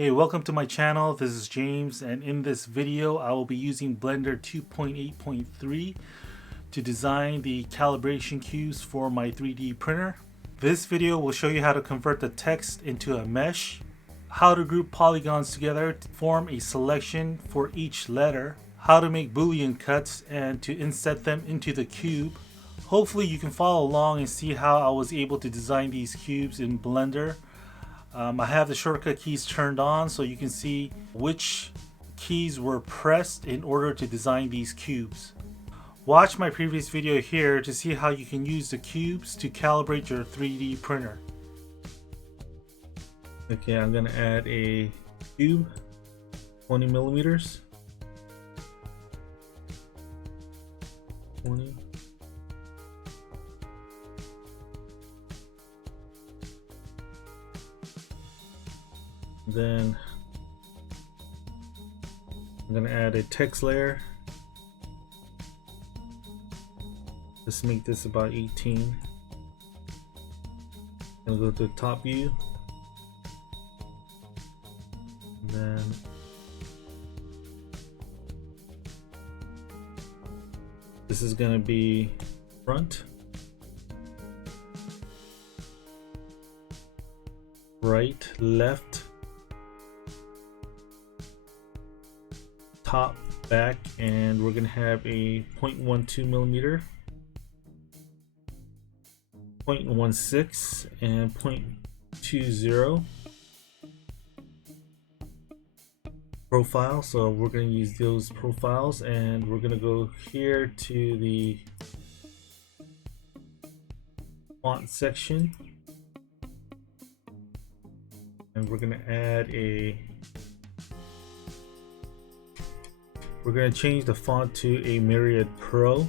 Hey, welcome to my channel. This is James, and in this video I will be using Blender 2.8.3 to design the calibration cubes for my 3D printer. This video will show you how to convert the text into a mesh, how to group polygons together to form a selection for each letter, how to make boolean cuts and to inset them into the cube. Hopefully you can follow along and see how I was able to design these cubes in Blender. I have the shortcut keys turned on so you can see which keys were pressed in order to design these cubes. Watch my previous video here to see how you can use the cubes to calibrate your 3D printer. Okay, I'm going to add a cube, 20 millimeters. 20. Then I'm going to add a text layer. Let's make this about 18. I'm going to go to the top view. And then this is going to be front, right, left, top, back, and we're going to have a 0.12 millimeter, 0.16 and 0.20 profile. So we're going to use those profiles, and we're going to go here to the font section, and we're going to add we're going to change the font to a Myriad Pro.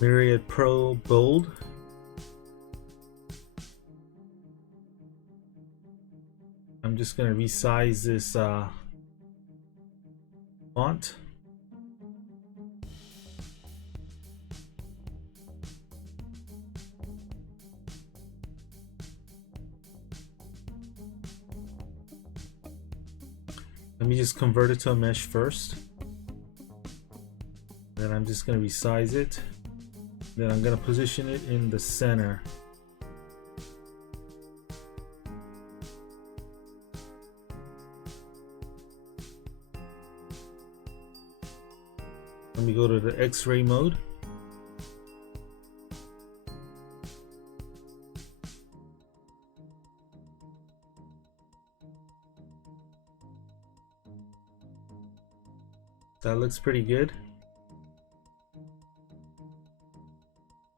Myriad Pro Bold. I'm just going to resize this font. Let me just convert it to a mesh first. Then I'm just going to resize it. Then I'm going to position it in the center. Let me go to the X-ray mode. That looks pretty good.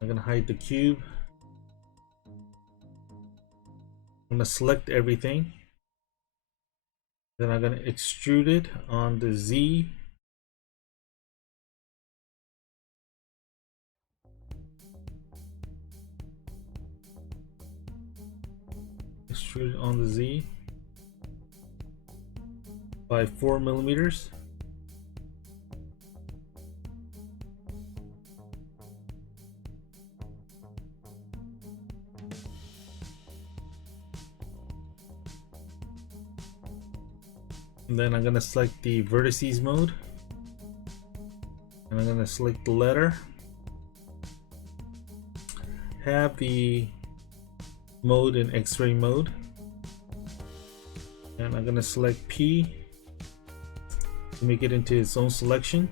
I'm going to hide the cube. I'm going to select everything. Then I'm going to extrude it on the Z. Extrude it on the Z by 4 millimeters. And then I'm going to select the vertices mode, and I'm going to select the letter, have the mode in X-ray mode, and I'm going to select P to make it into its own selection.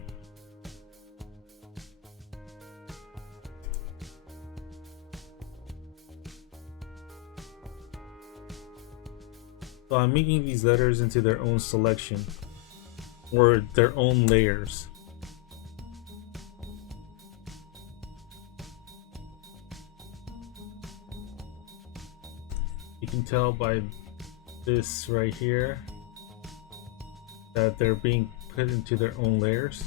So I'm making these letters into their own selection or their own layers. You can tell by this right here that they're being put into their own layers.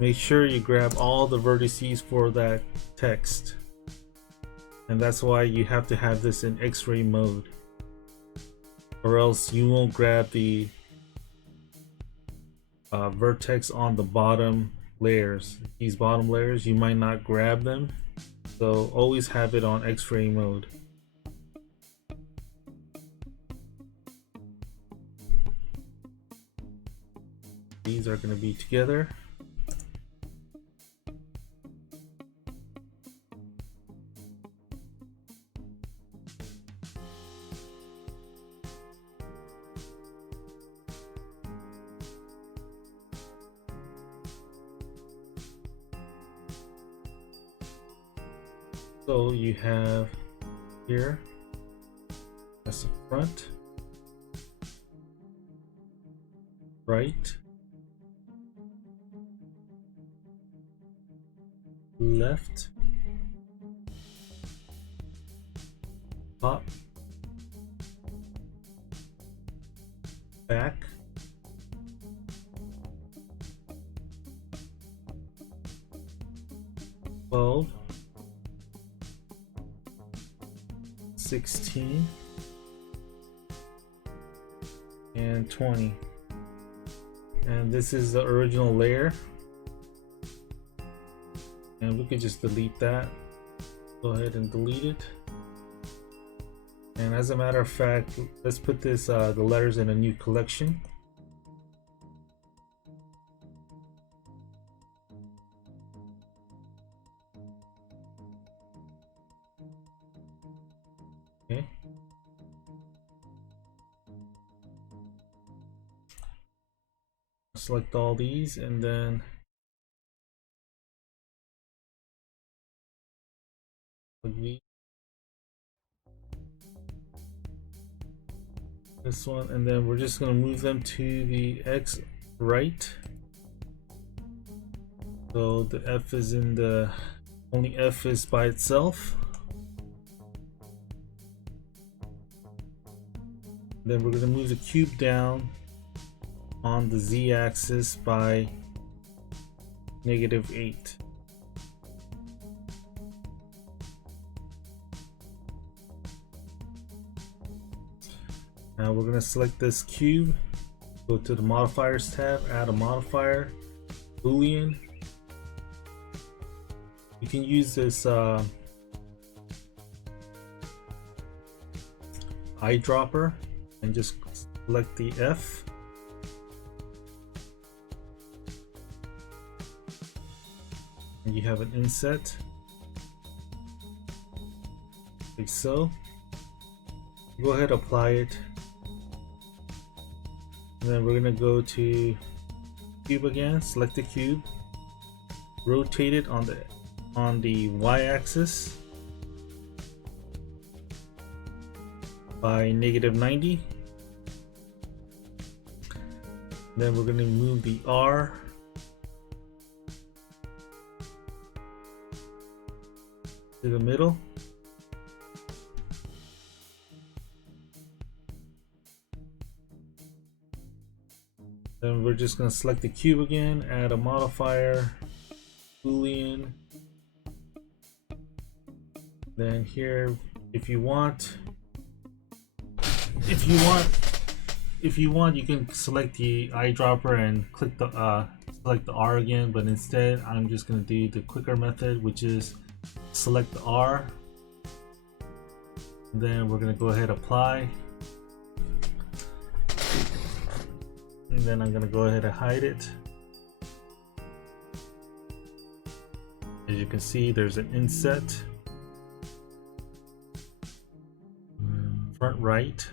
Make sure you grab all the vertices for that text, and that's why you have to have this in X-ray mode. or else you won't grab the vertex on the bottom layers. These bottom layers, you might not grab them, so always have it on X-ray mode. These are going to be together. So you have here, that's the front, right, left, top, back, fold, 16 and 20, and this is the original layer, and we could just delete that. Go ahead and delete it. And as a matter of fact, let's put this the letters in a new collection. Okay. Select all these and then this one, and then we're just going to move them to the X right. So the F is in the, only F is by itself. Then we're going to move the cube down on the Z axis by -8. Now we're going to select this cube, go to the modifiers tab, add a modifier, boolean. You can use this eyedropper and just select the F. And you have an inset, like so. Go ahead, apply it. And then we're gonna go to cube again, select the cube, rotate it on the y-axis by -90. Then we're gonna move the R to the middle. Then we're just going to select the cube again, add a modifier, boolean. Then here, if you want, you can select the eyedropper and click the select the R again. But instead, I'm just going to do the quicker method, which is select the R. Then we're going to go ahead, apply. And then I'm going to go ahead and hide it. As you can see, there's an inset, front right.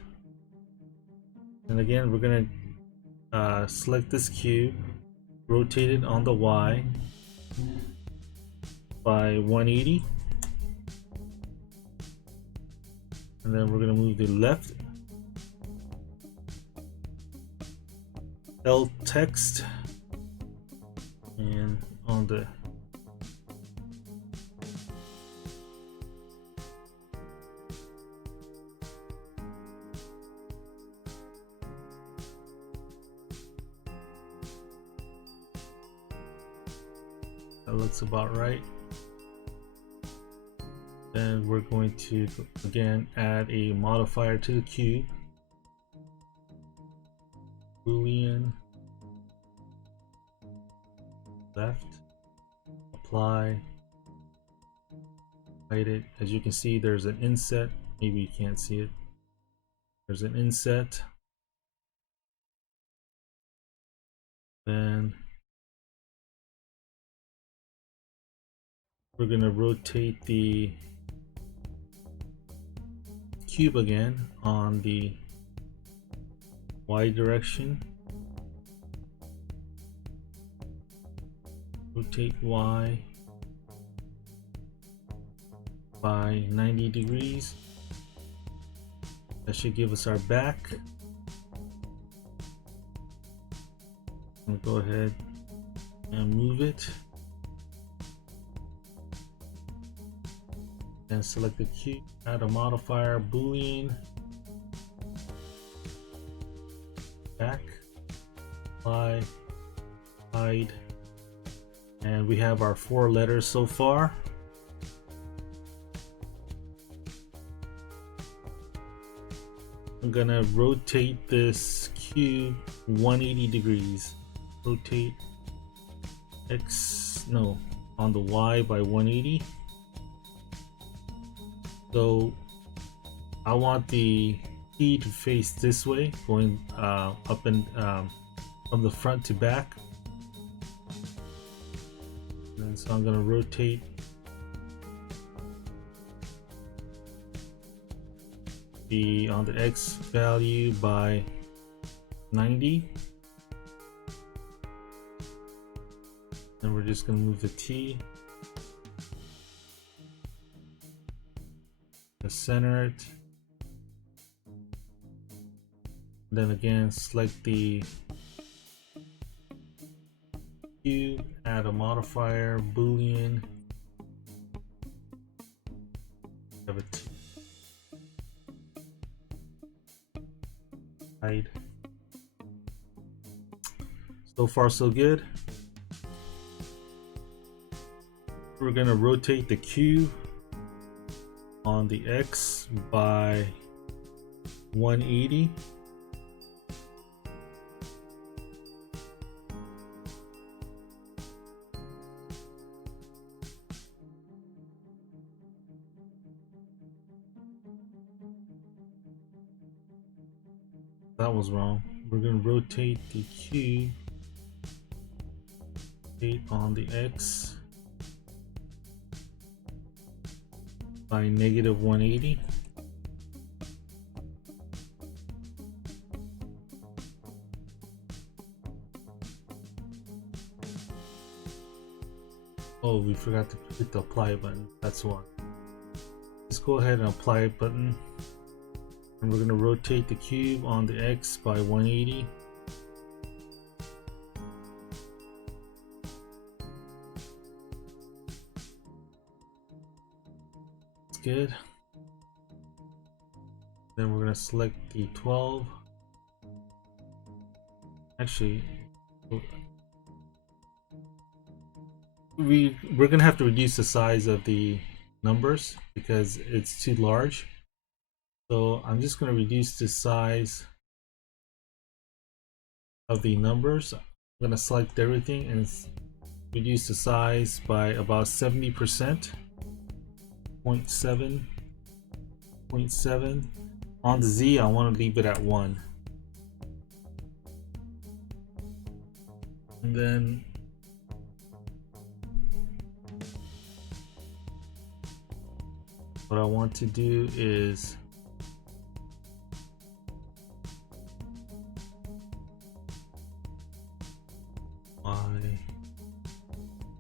And again, we're going to select this cube, rotate it on the Y by 180. And then we're going to move the left L text and on the that looks about right. Then we're going to again add a modifier to the cube, boolean, left, apply, hide it. As you can see, there's an inset. Maybe you can't see it. There's an inset. Then we're going to rotate the cube again on the Y direction. Rotate Y by 90 degrees. That should give us our back. We'll go ahead and move it. And select the cube, add a modifier, boolean, back, apply, hide, and we have our 4 letters so far. I'm gonna rotate this cube 180 degrees. Rotate on the Y by 180. So I want the key to face this way, going up and from the front to back. And so I'm going to rotate on the X value by 90. And we're just going to move the T. Center it. Then again, select the cube, add a modifier, boolean, have a T, hide. So far so good. We're gonna rotate the cube on the X by 180. That was wrong. We're going to rotate the cube on the X by negative 180. Oh, we forgot to hit the apply button. That's why. Let's go ahead and apply button. And we're going to rotate the cube on the X by 180. That's good. Then we're going to select the 12. Actually, we're going to have to reduce the size of the numbers because it's too large. So I'm just going to reduce the size of the numbers. I'm going to select everything and reduce the size by about 70%. 0.7. On the Z, I want to leave it at 1. And then what I want to do is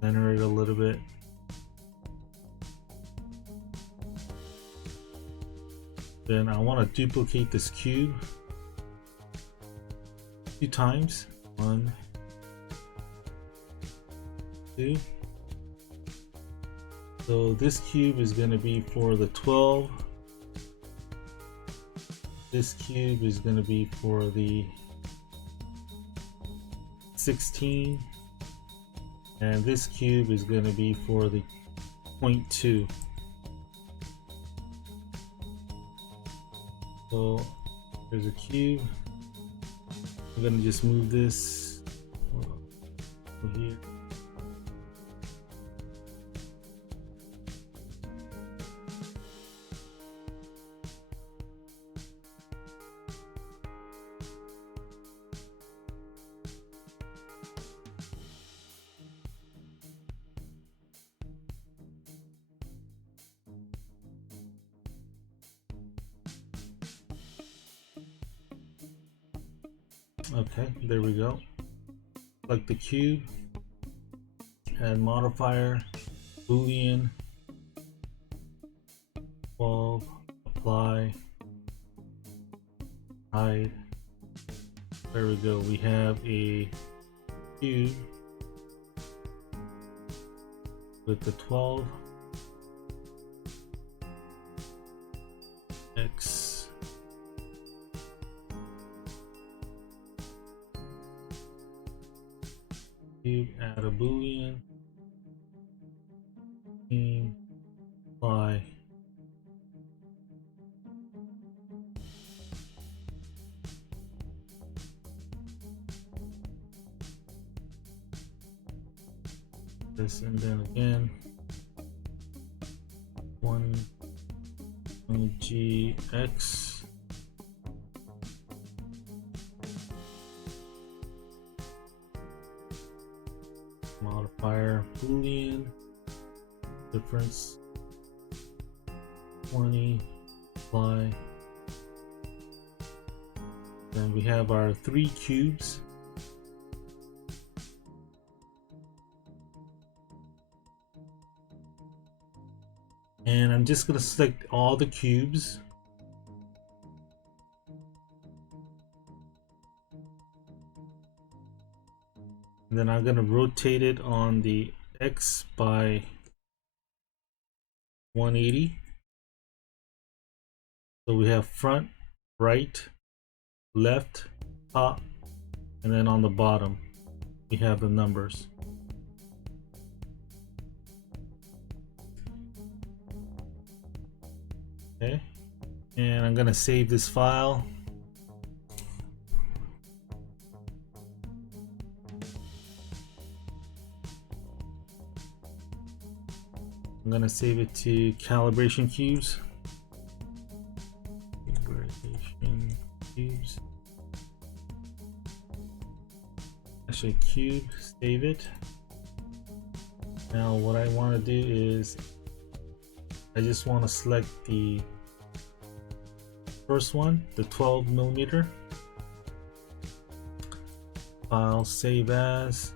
center it a little bit. Then I want to duplicate this cube 2 times. 1, 2. So this cube is going to be for the 12. This cube is going to be for the 16. And this cube is going to be for the 0.2. So there's a cube. I'm gonna just move this over here. Okay, there we go. Select the cube, add modifier, boolean, 12, apply, hide. There we go. We have a cube with the 12 x cube, add a boolean, apply, this, and then again 1gx modifier boolean difference 20, apply. Then we have our 3 cubes. And I'm just going to select all the cubes. And then I'm going to rotate it on the X by 180. So we have front, right, left, top, and then on the bottom we have the numbers. Okay, and I'm gonna save this file. I'm gonna save it to calibration cubes. Calibration cubes. Actually, cube. Save it. Now, what I want to do is, I just want to select the first one, the 12mm. File, save as.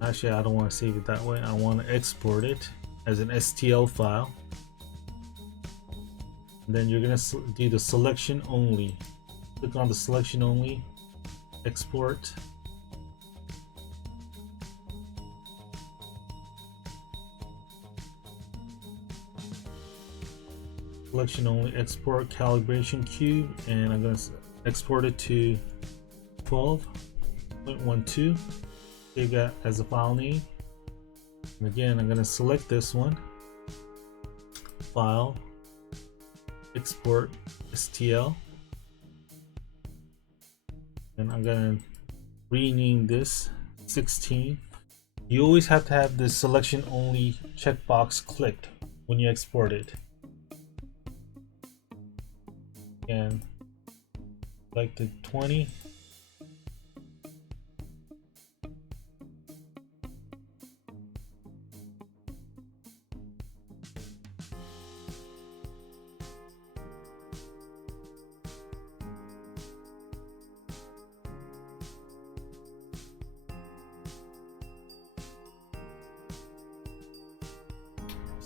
Actually, I don't want to save it that way. I want to export it as an STL file. And then you're going to do the selection only. Click on the selection only, export. Selection only, export calibration cube, and I'm going to export it to 12.12. Save that as a file name. And again, I'm going to select this one, file, export STL, and I'm going to rename this 16. You always have to have the selection only checkbox clicked when you export it. And select the 20.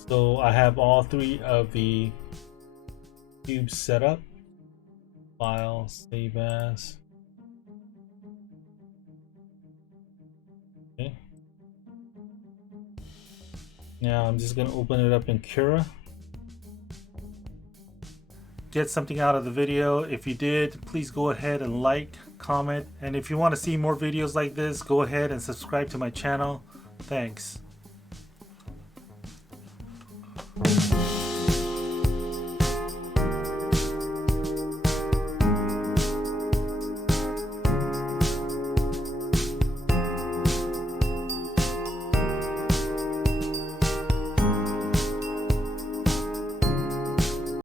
So I have all 3 of the cubes set up. File, save as. Okay. Now I'm just going to open it up in Cura. Get something out of the video. If you did, please go ahead and like, comment, and if you want to see more videos like this, go ahead and subscribe to my channel. Thanks.